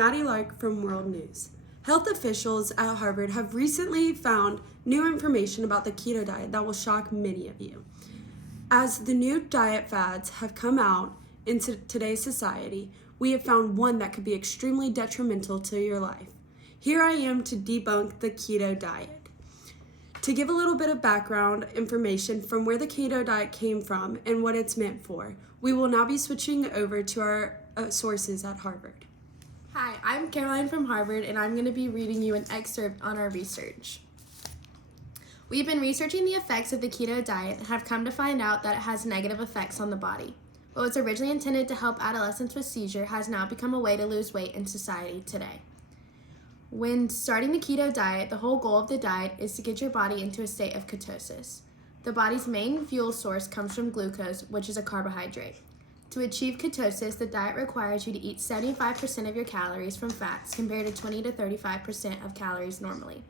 Maddie Lark from World News. Health officials at Harvard have recently found new information about the keto diet that will shock many of you. As the new diet fads have come out into today's society, we have found one that could be extremely detrimental to your life. Here I am to debunk the keto diet. To give a little bit of background information from where the keto diet came from and what it's meant for, we will now be switching over to our sources at Harvard. Hi, I'm Caroline from Harvard, and I'm going to be reading you an excerpt on our research. We've been researching the effects of the keto diet and have come to find out that it has negative effects on the body. What was originally intended to help adolescents with seizure has now become a way to lose weight in society today. When starting the keto diet, the whole goal of the diet is to get your body into a state of ketosis. The body's main fuel source comes from glucose, which is a carbohydrate. To achieve ketosis, the diet requires you to eat 75% of your calories from fats compared to 20 to 35% of calories normally.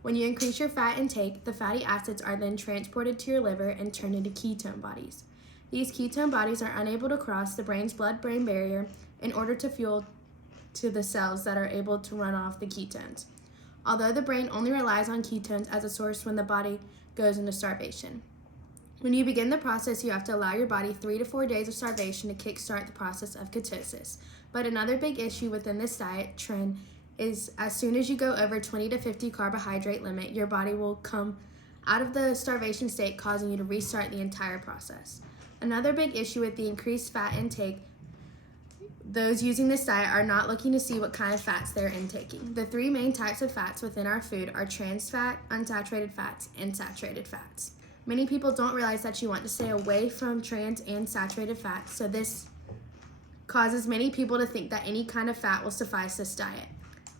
When you increase your fat intake, the fatty acids are then transported to your liver and turned into ketone bodies. These ketone bodies are unable to cross the brain's blood-brain barrier in order to fuel to the cells that are able to run off the ketones. Although the brain only relies on ketones as a source when the body goes into starvation. When you begin the process, you have to allow your body 3 to 4 days of starvation to kickstart the process of ketosis. But another big issue within this diet trend is as soon as you go over 20 to 50 carbohydrate limit, your body will come out of the starvation state, causing you to restart the entire process. Another big issue with the increased fat intake, those using this diet are not looking to see what kind of fats they're intaking. The 3 main types of fats within our food are trans fat, unsaturated fats, and saturated fats. Many people don't realize that you want to stay away from trans and saturated fats, so this causes many people to think that any kind of fat will suffice this diet.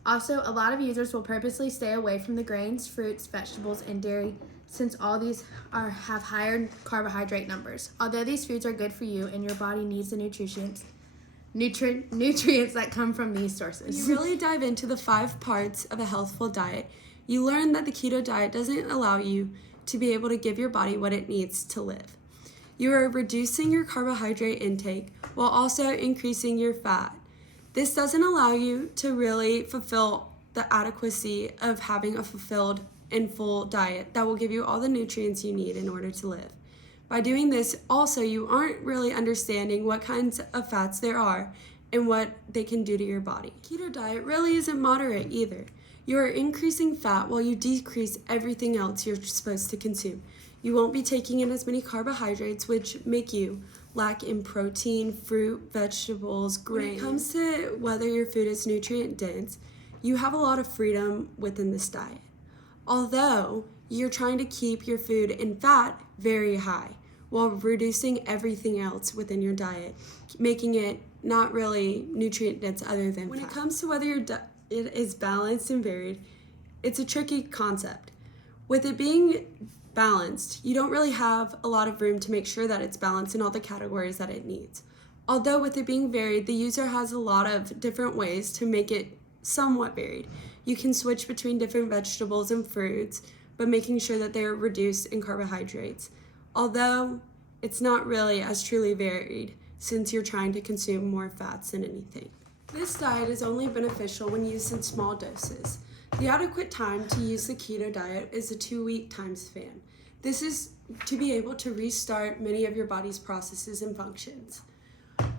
Also, a lot of users will purposely stay away from the grains, fruits, vegetables, and dairy since all these have higher carbohydrate numbers. Although these foods are good for you and your body needs the nutrients that come from these sources. When you really dive into the 5 parts of a healthful diet, you learn that the keto diet doesn't allow you to be able to give your body what it needs to live. You are reducing your carbohydrate intake while also increasing your fat. This doesn't allow you to really fulfill the adequacy of having a fulfilled and full diet that will give you all the nutrients you need in order to live. By doing this, also, you aren't really understanding what kinds of fats there are and what they can do to your body. Keto diet really isn't moderate either. You are increasing fat while you decrease everything else you're supposed to consume. You won't be taking in as many carbohydrates, which make you lack in protein, fruit, vegetables, grains. When it comes to whether your food is nutrient dense, you have a lot of freedom within this diet. Although you're trying to keep your food in fat very high while reducing everything else within your diet, making it not really nutrient dense other than when fat. When it comes to whether your diet is balanced and varied, it's a tricky concept. With it being balanced, you don't really have a lot of room to make sure that it's balanced in all the categories that it needs. Although with it being varied, the user has a lot of different ways to make it somewhat varied. You can switch between different vegetables and fruits, but making sure that they're reduced in carbohydrates. Although it's not really as truly varied since you're trying to consume more fats than anything. This diet is only beneficial when used in small doses. The adequate time to use the keto diet is a 2-week time span. This is to be able to restart many of your body's processes and functions.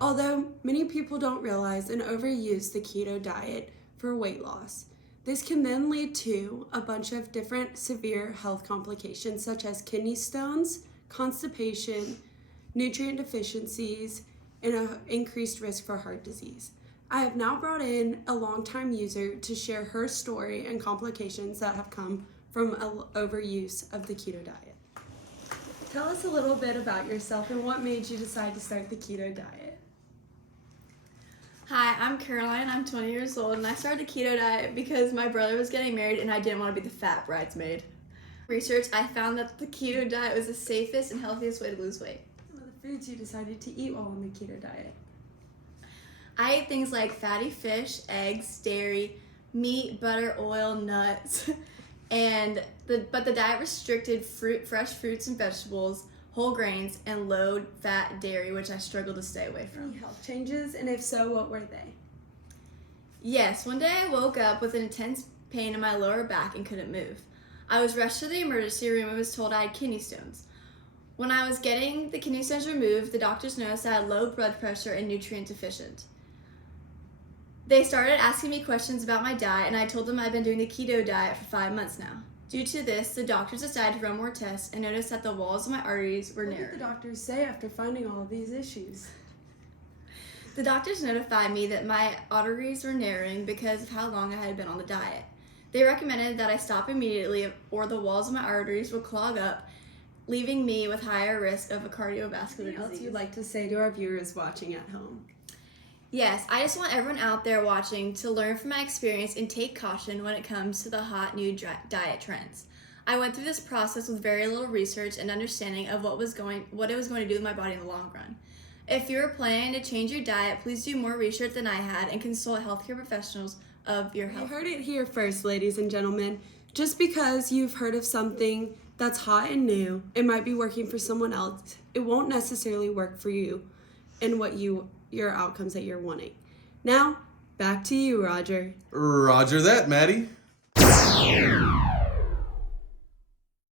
Although many people don't realize and overuse the keto diet for weight loss, this can then lead to a bunch of different severe health complications such as kidney stones, constipation, nutrient deficiencies, and an increased risk for heart disease. I have now brought in a longtime user to share her story and complications that have come from overuse of the keto diet. Tell us a little bit about yourself and what made you decide to start the keto diet. Hi, I'm Caroline. I'm 20 years old, and I started the keto diet because my brother was getting married and I didn't want to be the fat bridesmaid. Research, I found that the keto diet was the safest and healthiest way to lose weight. Some of the foods you decided to eat while on the keto diet. I ate things like fatty fish, eggs, dairy, meat, butter, oil, nuts, but the diet restricted fresh fruits and vegetables, whole grains, and low-fat dairy, which I struggled to stay away from. Any health changes, and if so, what were they? Yes, one day I woke up with an intense pain in my lower back and couldn't move. I was rushed to the emergency room and was told I had kidney stones. When I was getting the kidney stones removed, the doctors noticed I had low blood pressure and nutrient deficient. They started asking me questions about my diet, and I told them I'd been doing the keto diet for 5 months now. Due to this, the doctors decided to run more tests and noticed that the walls of my arteries were What narrowed. did the doctors say after finding all of these issues? The doctors notified me that my arteries were narrowing because of how long I had been on the diet. They recommended that I stop immediately or the walls of my arteries will clog up, leaving me with higher risk of a cardiovascular Anything else disease. you'd like to say to our viewers watching at home? Yes, I just want everyone out there watching to learn from my experience and take caution when it comes to the hot new diet trends. I went through this process with very little research and understanding of what it was going to do with my body in the long run. If you're planning to change your diet, please do more research than I had and consult healthcare professionals of your You health. heard it here first, ladies and gentlemen. Just because you've heard of something that's hot and new, it might be working for someone else. It won't necessarily work for you and your outcomes that you're wanting. Now, back to you, Roger. Roger that, Maddie.